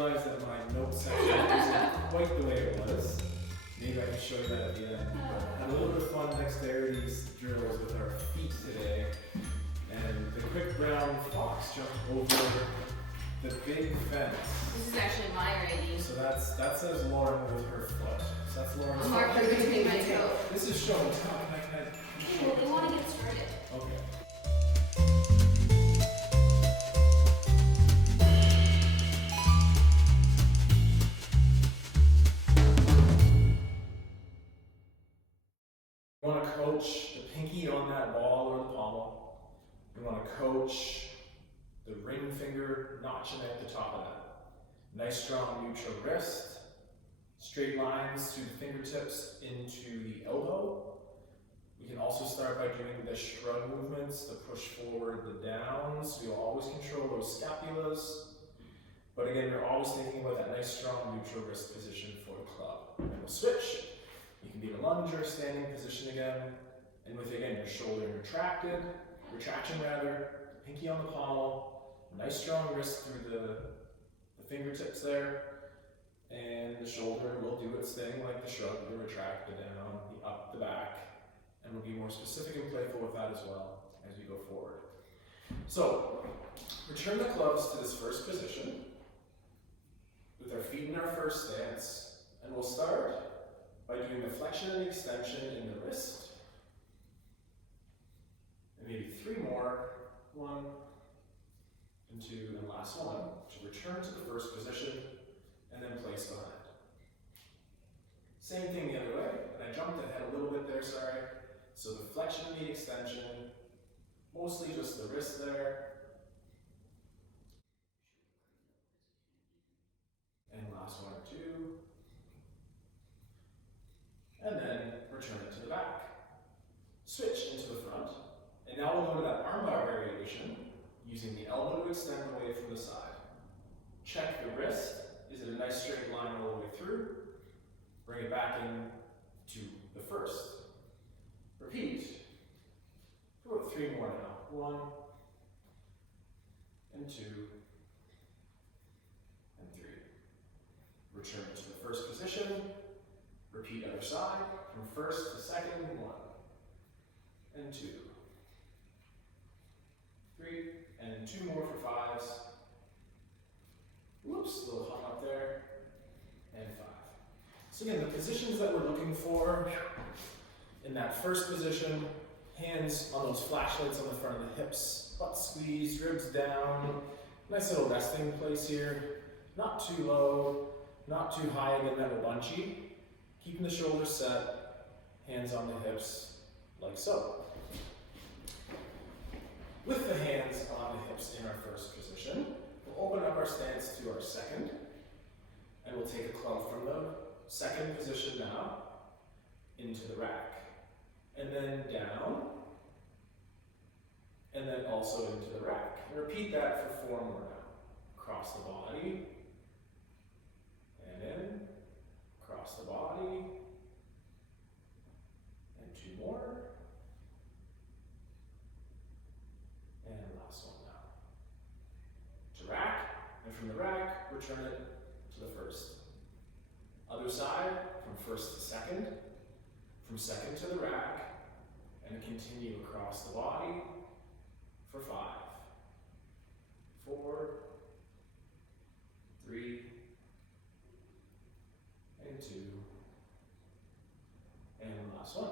realized that my note section isn't quite the way it was. Maybe I can show you that at the end. But had a little bit of fun dexterity drills with our feet today. And the quick brown fox jumped over the big fence. This is actually my idea. So that says Lauren with her foot. So that's Lauren's foot. Mark between my toe. This is showing time. Well, we want to get started. Okay. You want to coach the pinky on that ball or the pommel. You want to coach the ring finger notching at the top of that. Nice strong neutral wrist. Straight lines through the fingertips into the elbow. We can also start by doing the shrug movements, the push forward, the downs. We'll always control those scapulas. But again, we're always thinking about that nice strong neutral wrist position for the club. And we'll switch. You can be in a lunge or standing position again. And with, again, your shoulder retraction, pinky on the pommel, nice strong wrist through the fingertips there. And the shoulder will do its thing like the shrug, the retract, the down, the up, the back. And we'll be more specific and playful with that as well as we go forward. So, return the clubs to this first position with our feet in our first stance. And we'll start by doing the flexion and the extension in the wrist. And maybe 3 more. 1 and 2, and last one. To return to the first position and then place behind. Same thing the other way. And I jumped ahead a little bit there, sorry. So the flexion and the extension, mostly just the wrist there. And last 1 or 2. And then return it to the back. Switch into the front. And now we'll go to that armbar variation using the elbow to extend away from the side. Check the wrist. Is it a nice straight line all the way through? Bring it back in to the first. Repeat. Go with 3 more now. 1 and 2 and 3. Return to the first position. Repeat other side. From first to second. 1 and 2. 3 and 2 more for 5s. Whoops, a little hung up there. And 5. So again, the positions that we're looking for in that first position, hands on those flashlights on the front of the hips, butt squeeze, ribs down. Nice little resting place here. Not too low, not too high, again, never bunchy. Keeping the shoulders set, hands on the hips, like so. With the hands on the hips in our first position, we'll open up our stance to our second, and we'll take a club from the second position now into the rack, and then down, and then also into the rack. And repeat that for 4 more now. Across the body, and in, across the body, and 2 more. And last one now. To rack, and from the rack, return it to the first. Other side, from first to second, from second to the rack, and continue across the body for 5, 4, 3, and 2, and last one.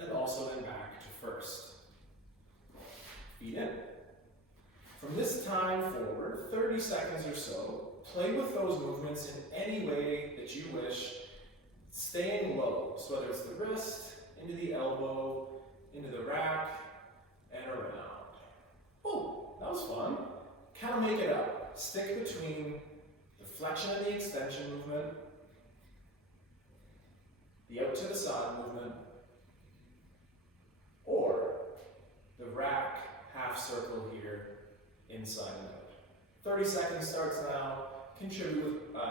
And also then back to first. Feet in. From this time forward, 30 seconds or so, play with those movements in any way that you wish, staying low. So whether it's the wrist, into the elbow, into the rack, and around. Oh, that was fun. Kind of make it up. Stick between the flexion and the extension movement, the out to the side movement, or the rack half circle here, inside and out. 30 seconds starts now. Contribute with,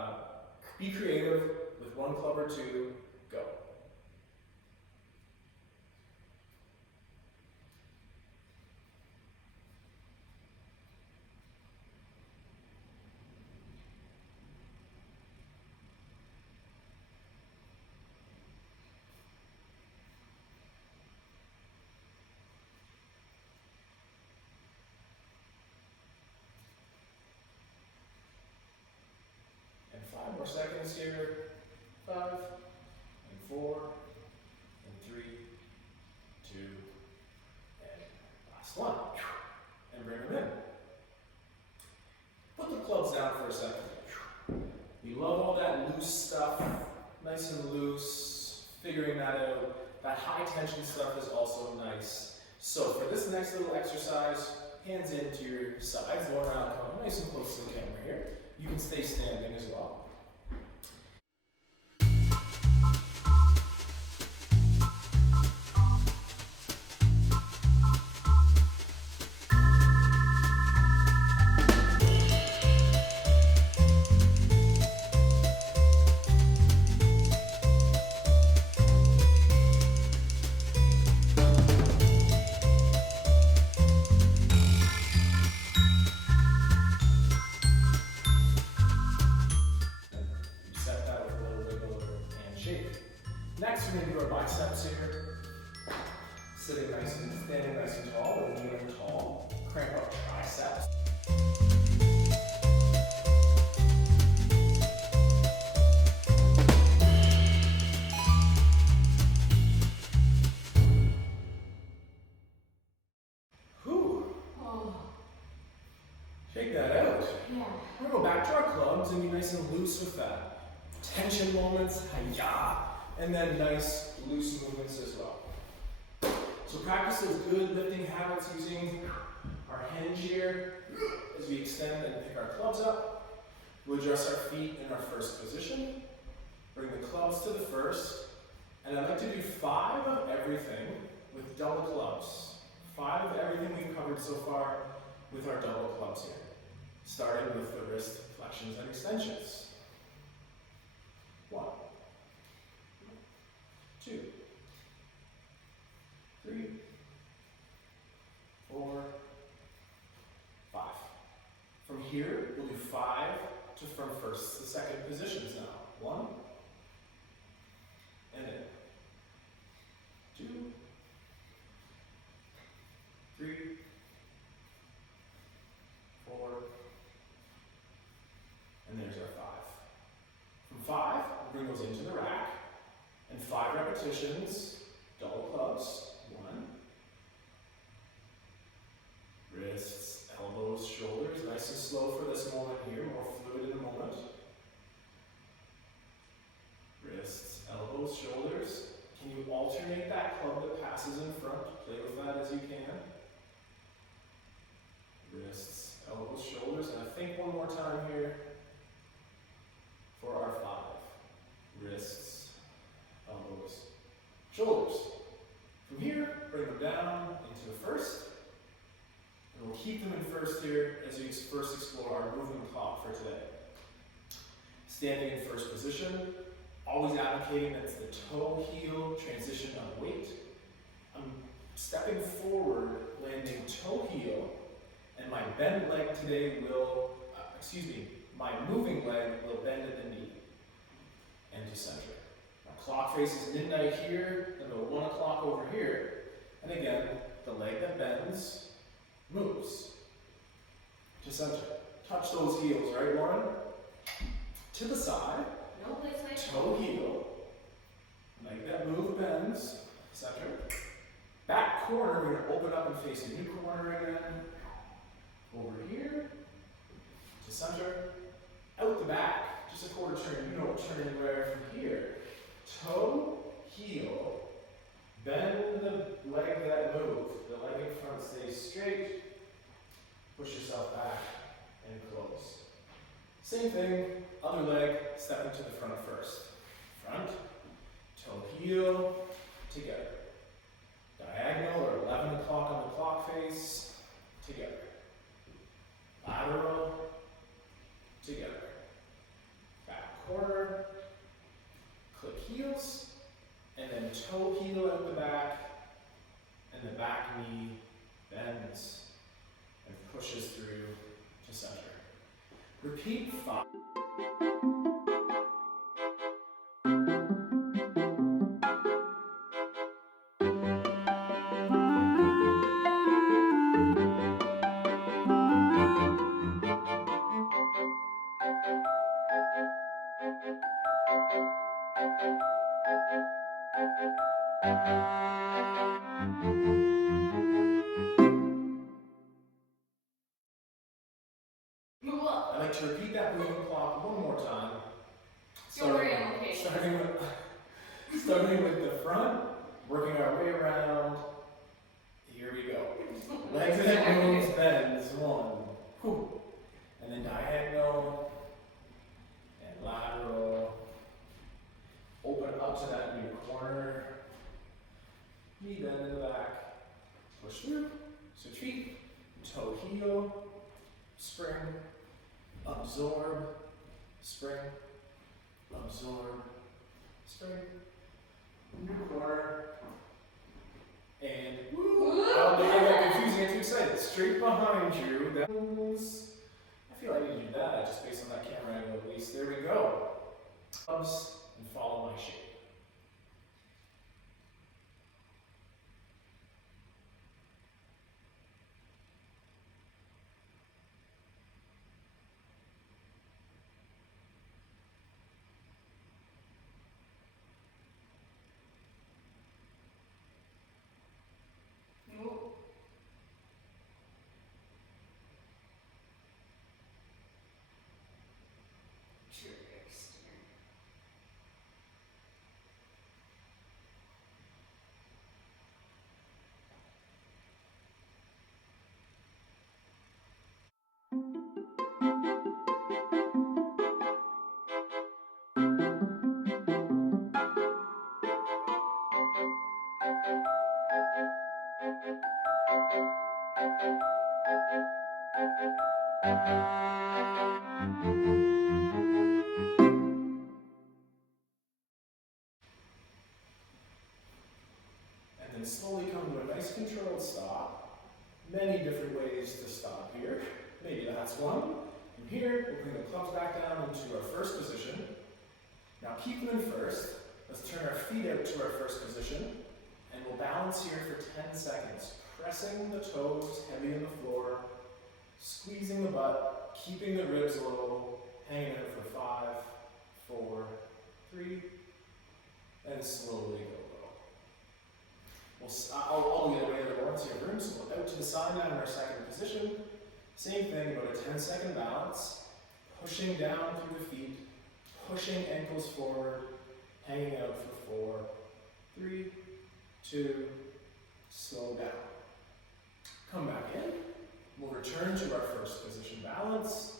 be creative with 1 club or 2. Go. more seconds here. 5, and 4, and 3, 2, and last one. And bring them in. Put the clubs down for a second. We love all that loose stuff, nice and loose, figuring that out. That high tension stuff is also nice. So for this next little exercise, hands into your sides, going around, nice and close to the camera here. You can stay standing as well. Next, we're going to do our biceps here. Sitting nice and standing nice and tall, or kneeling tall. Crank up triceps. Whew. Oh. Shake that out. Yeah. We're going to go back to our clubs and be nice and loose with that. Tension moments, hi-ya. And then nice loose movements as well. So practice those good lifting habits using our hinge here as we extend and pick our clubs up. We'll adjust our feet in our first position. Bring the clubs to the first. And I'd like to do 5 of everything with double clubs. 5 of everything we've covered so far with our double clubs here. Starting with the wrist flexions and extensions. 1, 2, 3, 4, 5. From here, we'll do 5 to from first to second positions now. 1, and in. 2, 3, 4, and there's our 5. From 5, we'll bring those into the rack. And 5 repetitions, double clubs. 1. Wrists, elbows, shoulders. Nice and slow for this moment here. More fluid in a moment. Wrists, elbows, shoulders. Can you alternate that club that passes in front? Play with that as you can. Wrists, elbows, shoulders. And I think one more time here for our 5. Wrists, elbows, shoulders. From here, bring them down into the first. And we'll keep them in first here as we first explore our movement clock for today. Standing in first position, always advocating that it's the toe heel transition of weight. I'm stepping forward, landing toe heel, and my bend leg today will, my moving leg will bend at the knee and to center. Our clock face is midnight here, then the 1 o'clock over here, and again, the leg that bends moves to center. Touch those heels, right, Lauren? To the side. No place like Toe heel. Leg that move bends. Center. Back corner, we're going to open up and face a new corner again. Over here. To center. Out the back. Just a quarter turn. You know what turning where from here. Toe, heel. Bend the leg that moved. The leg in front stays straight. Push yourself back and close. Same thing, other leg, stepping to the front first. Front, toe heel, together. Diagonal or 11 o'clock on the clock face, together. Lateral, together. Back corner, click heels, and then toe heel out the back, and the back knee bends and pushes through to center. Repeat 5. Move up. I'd like to repeat that moving clock one more time. Don't worry, I'm okay. Starting with the front, working our way around. Here we go. Legs and hip moves, bends, 1. Whew. And then diagonal and lateral. Open up to that new corner. Knee bend in the back. Push through. Switch feet. Toe heel. Spring. Absorb. Spring. Absorb. Spring. New corner. And woo! Oh, they get confusing and too excited. Straight behind you. That moves. I feel I need to do that just based on that camera angle at least. There we go. Ups and follow my shape. Move. Trickster. And then slowly come to a nice controlled stop. Many different ways to stop here. Maybe that's one. From here, we'll bring the clubs back down into our first position. Now keep them in first. Let's turn our feet out to our first position. And we'll balance here for 10 seconds. Pressing the toes heavy on the floor. Squeezing the butt. Keeping the ribs low. Hanging out for 5, 4, 3, and slowly go low. I'll do the way that once you have room, so we'll out to the side now in our second position. Same thing, about a 10-second balance. Pushing down through the feet, pushing ankles forward, hanging out for 4, 3, 2, slow down. Come back in. We'll return to our first position balance.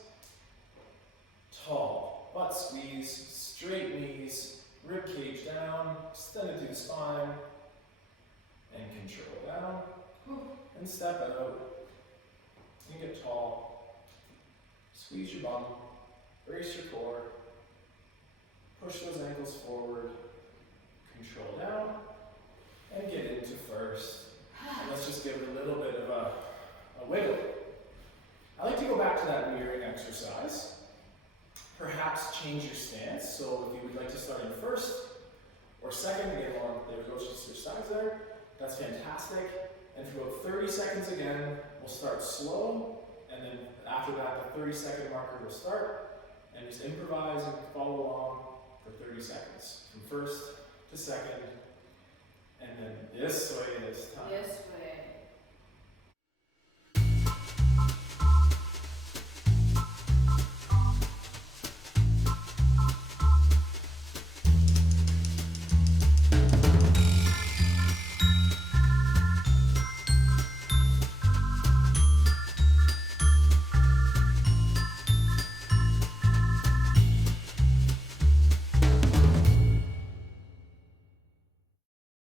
Tall, butt squeeze, straight knees, rib cage down, extended through the spine, and control down, and step out, and get tall, squeeze your bum, brace your core, push those ankles forward, control down, and get into first. And let's just give it a little bit of a wiggle. I like to go back to that mirroring exercise. Perhaps change your stance. So if you would like to start in first or second, again, there we go, just switch sides there. That's fantastic. And for about 30 seconds again, we'll start slow. And then after that, the 30-second marker will start. And just improvise and follow along for 30 seconds. From first to second. And then this way this time. This way.